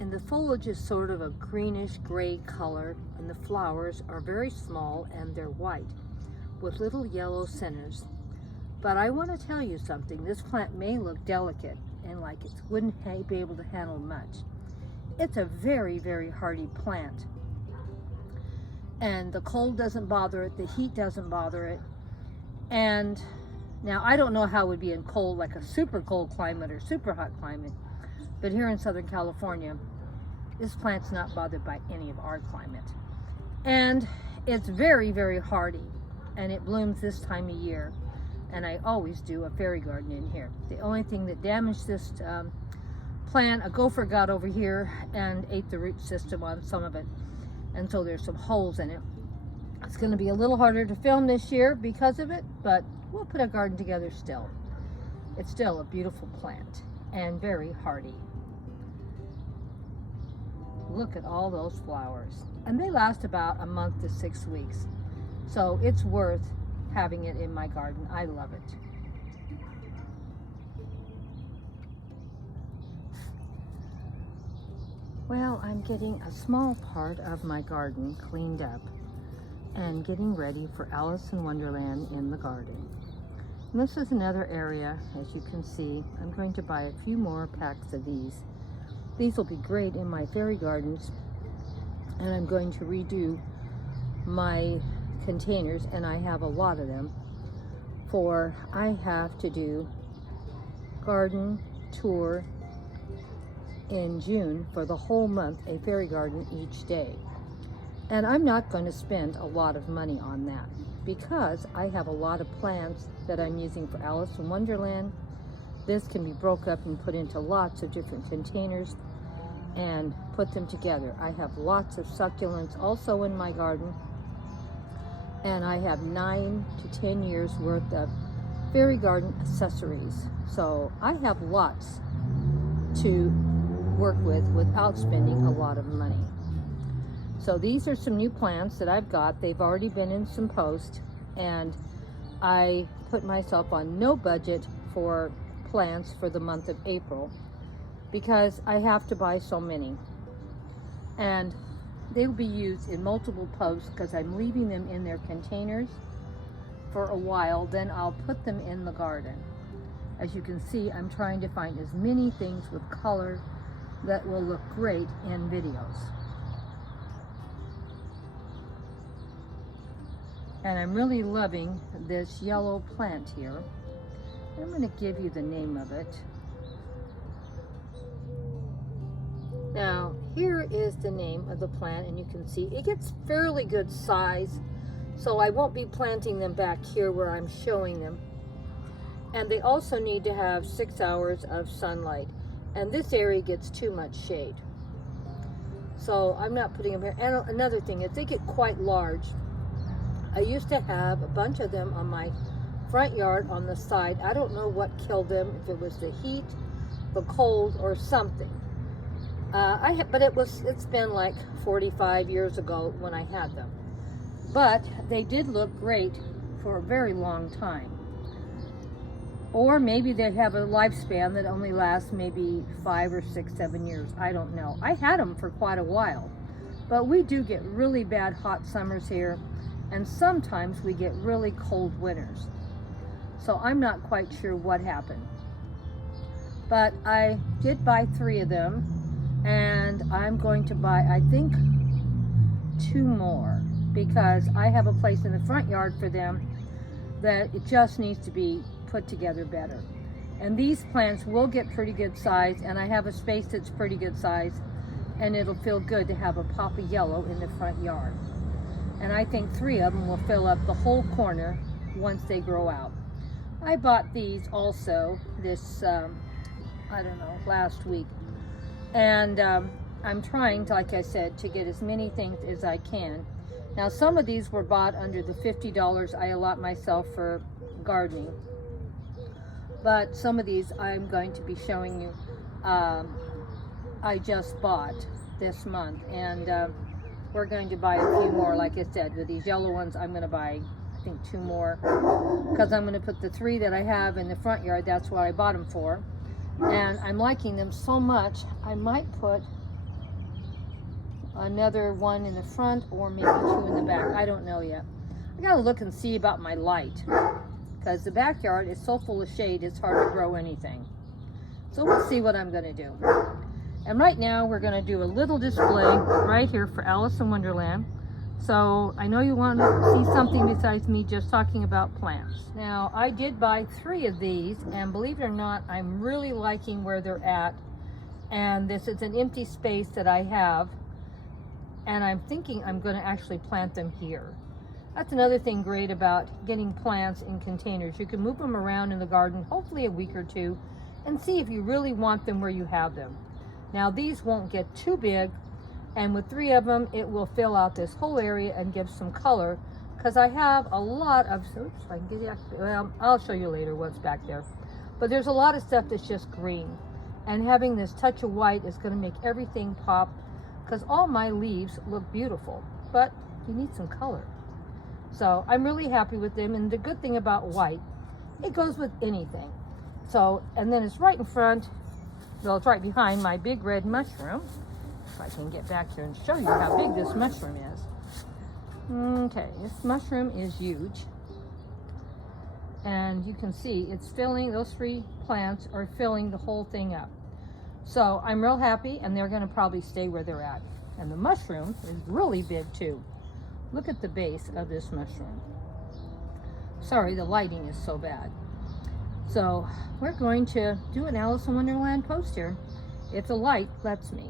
And the foliage is sort of a greenish gray color, and the flowers are very small and they're white with little yellow centers. But I want to tell you something. This plant may look delicate and like it wouldn't be able to handle much. It's a very, very hardy plant. And the cold doesn't bother it, the heat doesn't bother it. And now I don't know how it would be in cold, like a super cold climate or super hot climate. But here in Southern California, this plant's not bothered by any of our climate. And it's very, very hardy. And it blooms this time of year. And I always do a fairy garden in here. The only thing that damaged this plant, a gopher got over here and ate the root system on some of it. And so there's some holes in it. It's going to be a little harder to film this year because of it, but we'll put a garden together still. It's still a beautiful plant and very hardy. Look at all those flowers. And they last about a month to 6 weeks. So it's worth having it in my garden. I love it. Well, I'm getting a small part of my garden cleaned up and getting ready for Alice in Wonderland in the garden. And this is another area, as you can see. I'm going to buy a few more packs of these. These will be great in my fairy gardens, and I'm going to redo my containers, and I have a lot of them, for I have to do garden tour in June for the whole month, a fairy garden each day. And I'm not going to spend a lot of money on that because I have a lot of plants that I'm using for Alice in Wonderland. This can be broke up and put into lots of different containers and put them together. I have lots of succulents also in my garden, and I have 9 to 10 years worth of fairy garden accessories. So I have lots to work with without spending a lot of money. So these are some new plants that I've got. They've already been in some post, and I put myself on no budget for plants for the month of April because I have to buy so many. And they'll be used in multiple posts because I'm leaving them in their containers for a while. Then I'll put them in the garden. As you can see, I'm trying to find as many things with color that will look great in videos. And I'm really loving this yellow plant here. I'm going to give you the name of it. Now, here is the name of the plant, and you can see it gets fairly good size, so I won't be planting them back here where I'm showing them. And they also need to have 6 hours of sunlight, and this area gets too much shade. So I'm not putting them here. And another thing is they get quite large. I used to have a bunch of them on my front yard on the side. I don't know what killed them, if it was the heat, the cold, or something. But it's been like 45 years ago when I had them. But they did look great for a very long time. Or maybe they have a lifespan that only lasts maybe 5 or 6, 7 years. I don't know. I had them for quite a while. But we do get really bad hot summers here, and sometimes we get really cold winters. So I'm not quite sure what happened. But I did buy 3 of them, and I'm going to buy, I think, 2 more, because I have a place in the front yard for them that it just needs to be put together better. And these plants will get pretty good size, and I have a space that's pretty good size, and it'll feel good to have a pop of yellow in the front yard. And I think 3 of them will fill up the whole corner once they grow out. I bought these also this, I don't know, last week. And I'm trying, like I said, to get as many things as I can. Now, some of these were bought under the $50 I allot myself for gardening. But some of these I'm going to be showing you I just bought this month. And we're going to buy a few more, like I said. With these yellow ones, I'm going to buy, I think, 2 more. Because I'm going to put the 3 that I have in the front yard. That's what I bought them for. And I'm liking them so much, I might put another one in the front, or maybe 2 in the back. I don't know yet. I gotta look and see about my light, because the backyard is so full of shade, it's hard to grow anything. So we'll see what I'm gonna do. And right now we're gonna do a little display right here for Alice in Wonderland. So I know you want to see something besides me just talking about plants. Now, I did buy 3 of these, and believe it or not, I'm really liking where they're at. And this is an empty space that I have, and I'm thinking I'm going to actually plant them here. That's another thing great about getting plants in containers. You can move them around in the garden, hopefully a week or 2, and see if you really want them where you have them. Now, these won't get too big, and with 3 of them, it will fill out this whole area and give some color, because I have a lot of, oops, I can get you, well, I'll show you later what's back there. But there's a lot of stuff that's just green, and having this touch of white is going to make everything pop, because all my leaves look beautiful, but you need some color. So I'm really happy with them, and the good thing about white, it goes with anything. So, and then it's right in front, well, it's right behind my big red mushroom. If I can get back here and show you how big this mushroom is. Okay, this mushroom is huge. And you can see it's filling, those 3 plants are filling the whole thing up. So I'm real happy, and they're gonna probably stay where they're at. And the mushroom is really big too. Look at the base of this mushroom. Sorry, the lighting is so bad. So we're going to do an Alice in Wonderland post here, if the light lets me.